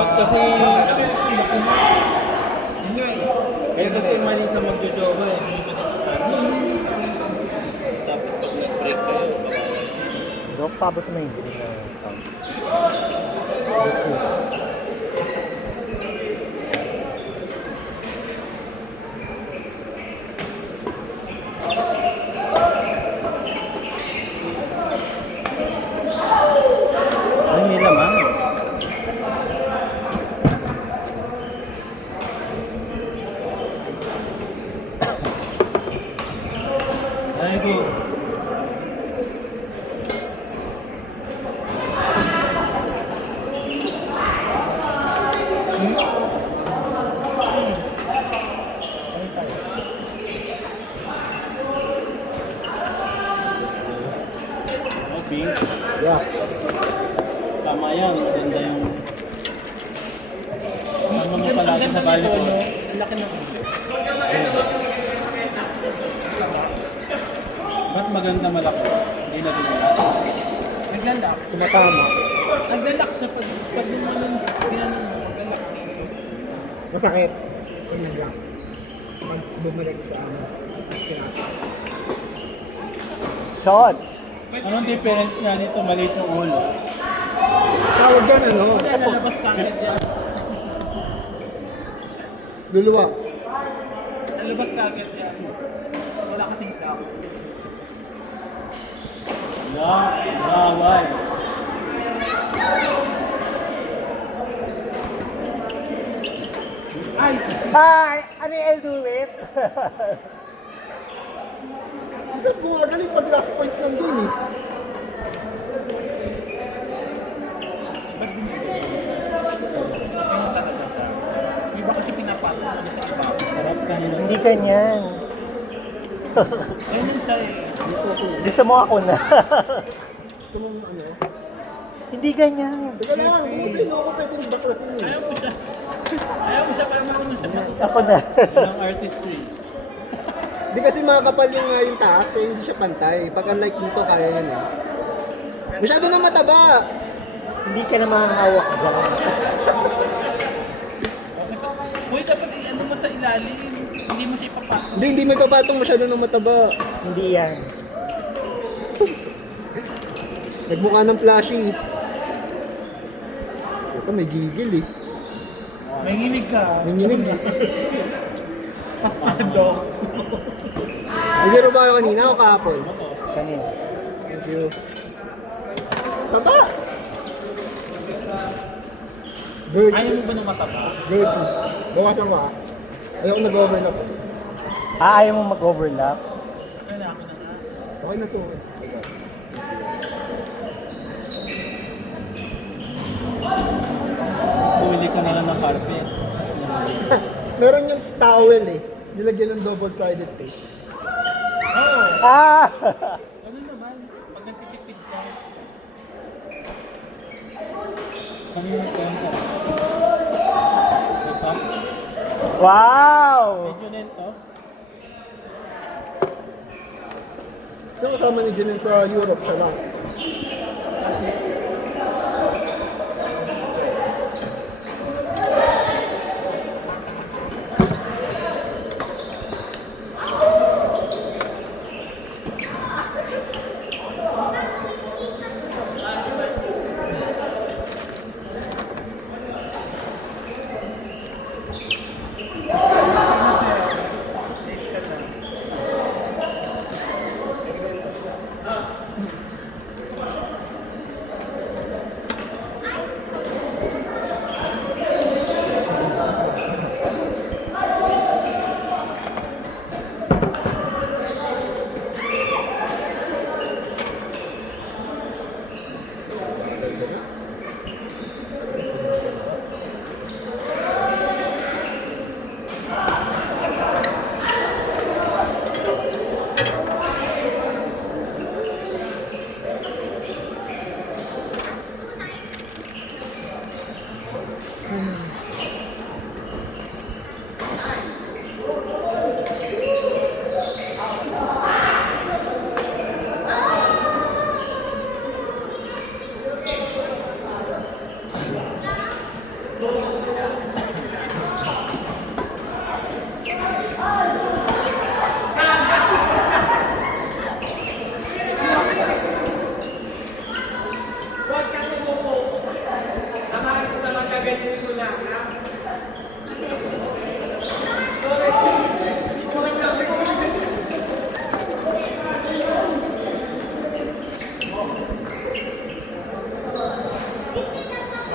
Ba't kasi... Kaya kasi mali sa magjojoga eh. Tapos pag nag-break kayo, Dok, pabot na hindi na okay. ay, may laman. Ay, go. Okay. Yeah. Tama yan. Maganda yung... Ano mo palagi sa bayo ko? Laki na. Ba't maganda malaki? Hindi na dinala. Naglalak. Tumatama. Naglalak siya pag yung ano, ginanong mo, naglalak. Masakit. Naglalak. Pag bumalik sa ano. Shots! Anong difference niya nito? Maliit yung ulo. Tawag ka ano? Kaya lalabas ka agad yan. Luluwa. Lalabas ka agad yan. Wala kasing tao. Laway. Ay! Hi! Ano yung I'll do it? Isip ko nga galing pag last points nandun eh. Ganun talaga siya. May ba kasi pinapalo ano sa iba. Sarap kanina. Hindi ganyan. Ganun siya eh. Gusto mo ako na. Gusto mo ano? Hindi ganyan. Teka lang, bumili na ako pwede rin baklasin mo. Ayaw mo siya. Ayaw mo siya para marunong siya. Ako na. Yan ang artistry. Hindi kasi makakapal yung taas kaya hindi siya pantay. Pag unlike dito, kaya yun eh. Masyado na mataba! Hindi ka na makakawak dyan. Uy, dapat ano mo sa ilalim. Hindi mo siya ipapasok. Hindi may papatong masyado na mataba. Hindi yan. Nagmukha ng flashy. Ito may gigil eh. May nginig ka. May nginig eh. Paspado. Naglaro ba kayo kanina o kahapon? Kanina. Thank you. Taba! Good. Ayaw mo ba nung mataba? Good. Bawasan ko ah. Ayoko nag-overlap. Ayaw mo mag-overlap? Kaya ako na nga. Okay na to. Bumili ka na lang ng carpet. Meron yung towel eh. Nilagyan ng double-sided tape. Oo. Ah! Ganun naman. Pag nagtitipid ka. Kanina ko lang ka. Ito. Wow! Medyo nito. Siya kasama ni Junin sa Europe, siya lang.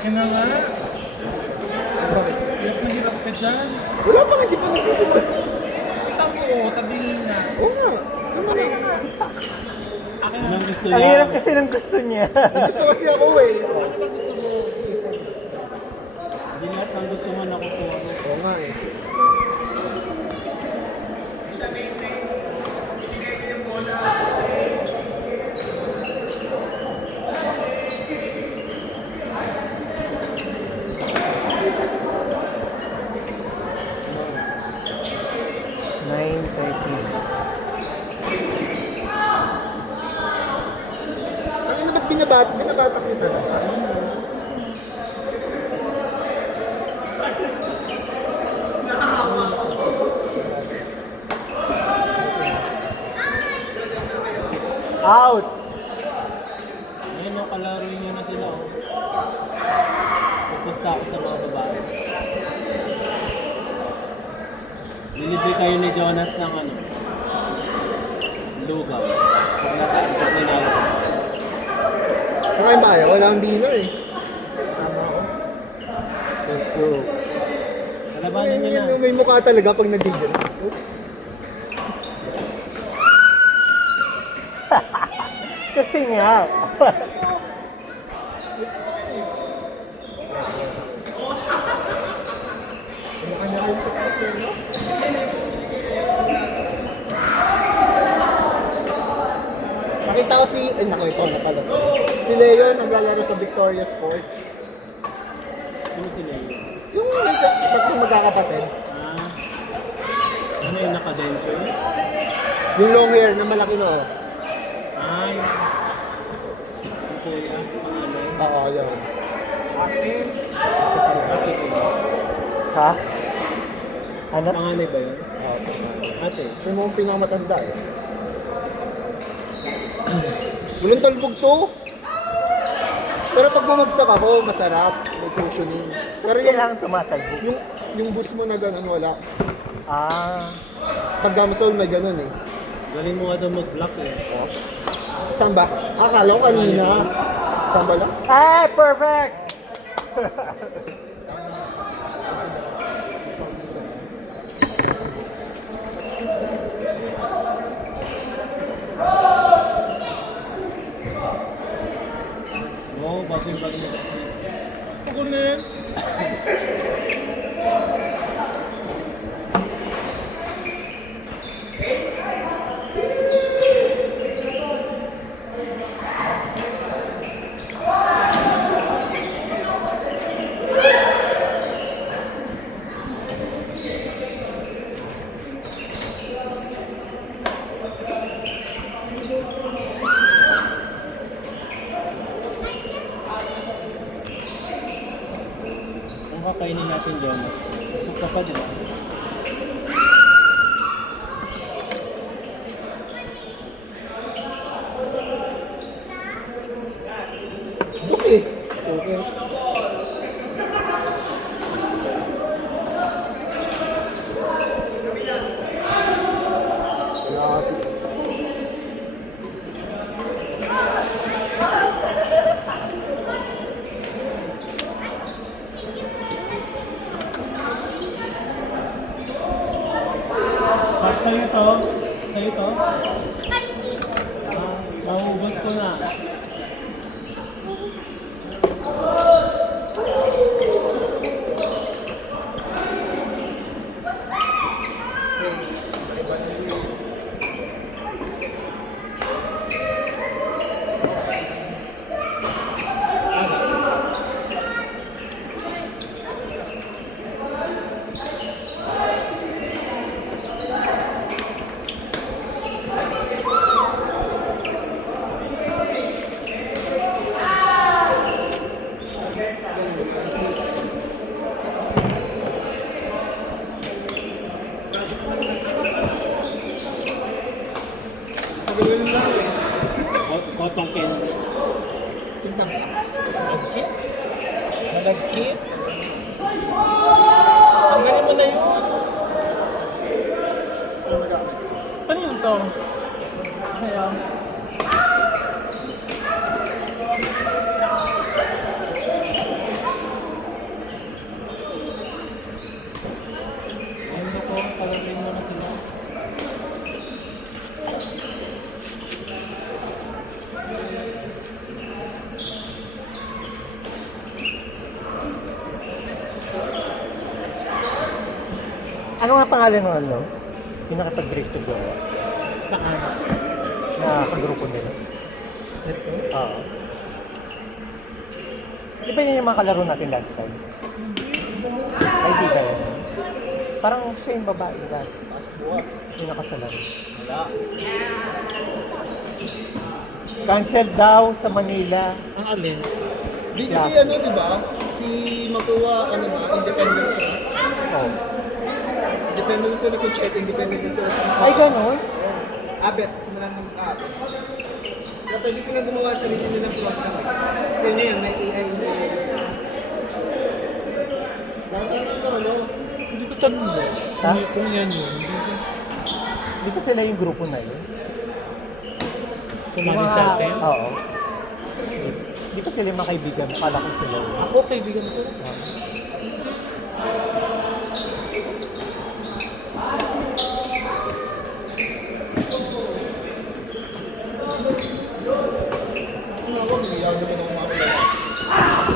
Akin na nga. Bakit? Hirap na hirap ka dyan. Wala pa, hindi pa nagsisimula. Kita mo, sabihin na. Oo nga. Tama na. Akin na. Anong gusto Ang niya? hirap kasi ng gusto niya. Gusto kasi ako eh. Hindi lahat ng gusto mo nakukuha mo. Oo nga eh. Ano na ba't binabatak nito? Out! Ayun o, kalaro niya na sila o. Pupunta ako sa mga babae. Lilibre kayo ni Jonas ng ano? Lugaw. Pag nataantok ni Nago. Ano kayo ba? Wala ang winner eh. Let's go. Kalabanan niyo na. May mukha talaga pag nag-gigil. Kasi nga. Nakita ko si... Ay, naku, ito na pala. Si Leo naglalaro sa Victoria Sports. Sino sila yun? Yung tatlong magkakapatid. Ah. Ano yung naka-denture? Yung long hair na malaki na oh. Ay. Yung kuya. Pangalan. Oo, yun. Ate ko. Ha? Ano? Panganay ba yun? Oo. Ate. Yung mga pinakamatanda eh. Walang talbog to. Pero pag bumagsak ako, masarap. May cushioning. Pero yung, Kailangan tumatalbo. yung boost mo na ganun, wala. Ah. Pag Damsol, may ganun eh. Galing mo nga daw mag-block eh. Saan ba? Akala ko kanina. Saan ba lang? Ah, perfect! Oo, bagay-bagay. Ako na yan. Ang kakainin natin Jonas. Busog ka pa, di ba? Okay. Okay. Grabe. Part sa'yo to? Sa'yo to? Maubos ko na. Cotton candy. Malagkit. Tanggalin mo na yun. Ano yun to? Kaya. Ano nga pangalan ng ano? Yung nakapag-break sa jowa? Saan? Na kagrupo nila? Ito? Oo. Di ba yun yung mga kalaro natin last time? Ay, di ba yun? Parang siya yung babae dati. Yung nakasalan. Wala. Cancel daw sa Manila. Ang alin? Di kasi ano, di ba? Si Mapua, ano na, independent siya. Oh. Independent sila sa chat, independent din sila sa Ay, ganun? Abet, simulan ng Abet. Kaya pwede silang gumawa sa sarili nilang program. Kaya ngayon, may AI na nasa ano, Hindi ko tanong mo. Ha? Kung yan yun. Hindi ko Di ba sila yung grupo na yun? sumali sa atin. Oo. Di ba sila yung mga kaibigan? Kala ko sila yun. Ako, kaibigan ko.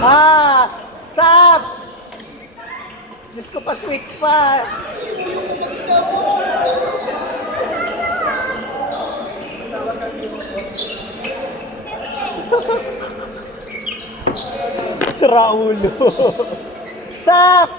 Ah! Sap! Diyos ko pa sweet pa! Sira ulo. Sap!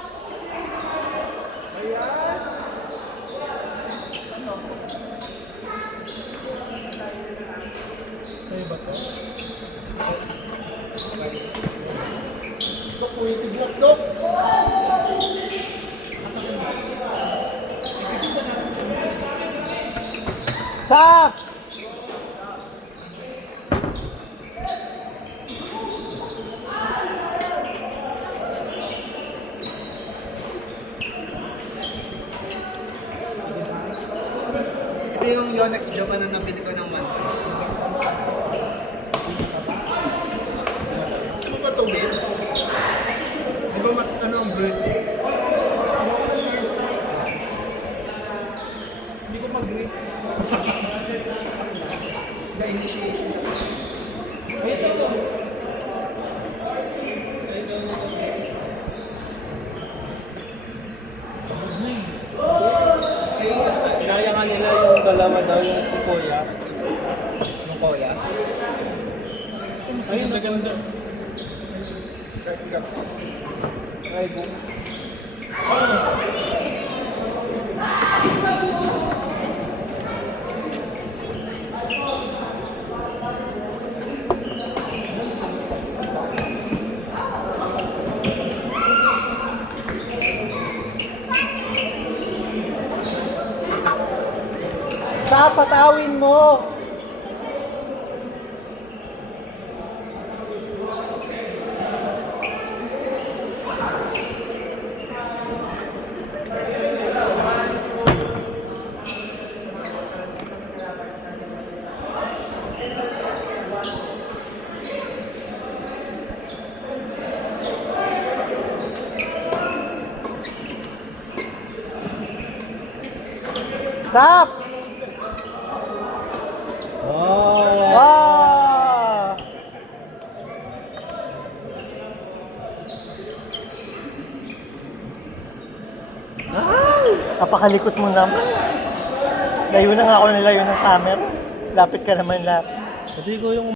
Sap! ito yung Yonex Java na nabili ko ng month. Gusto mo ba ito, Will? Di ba mas ano ang birthday? Hindi ko mag-grip. The initiation. Ay, ano ba? Kinaya nga nila yung dalawa daw yung si Kuya. Yung Kuya. Ayun, naganda. Kahit ikaw. Ay, bu. Sap, patawin mo! Sap! Oh! Ah! Napakalikot mo naman. Layo na nga ako nilayo ng camera. Lapit ka naman lapit. Pati ko yung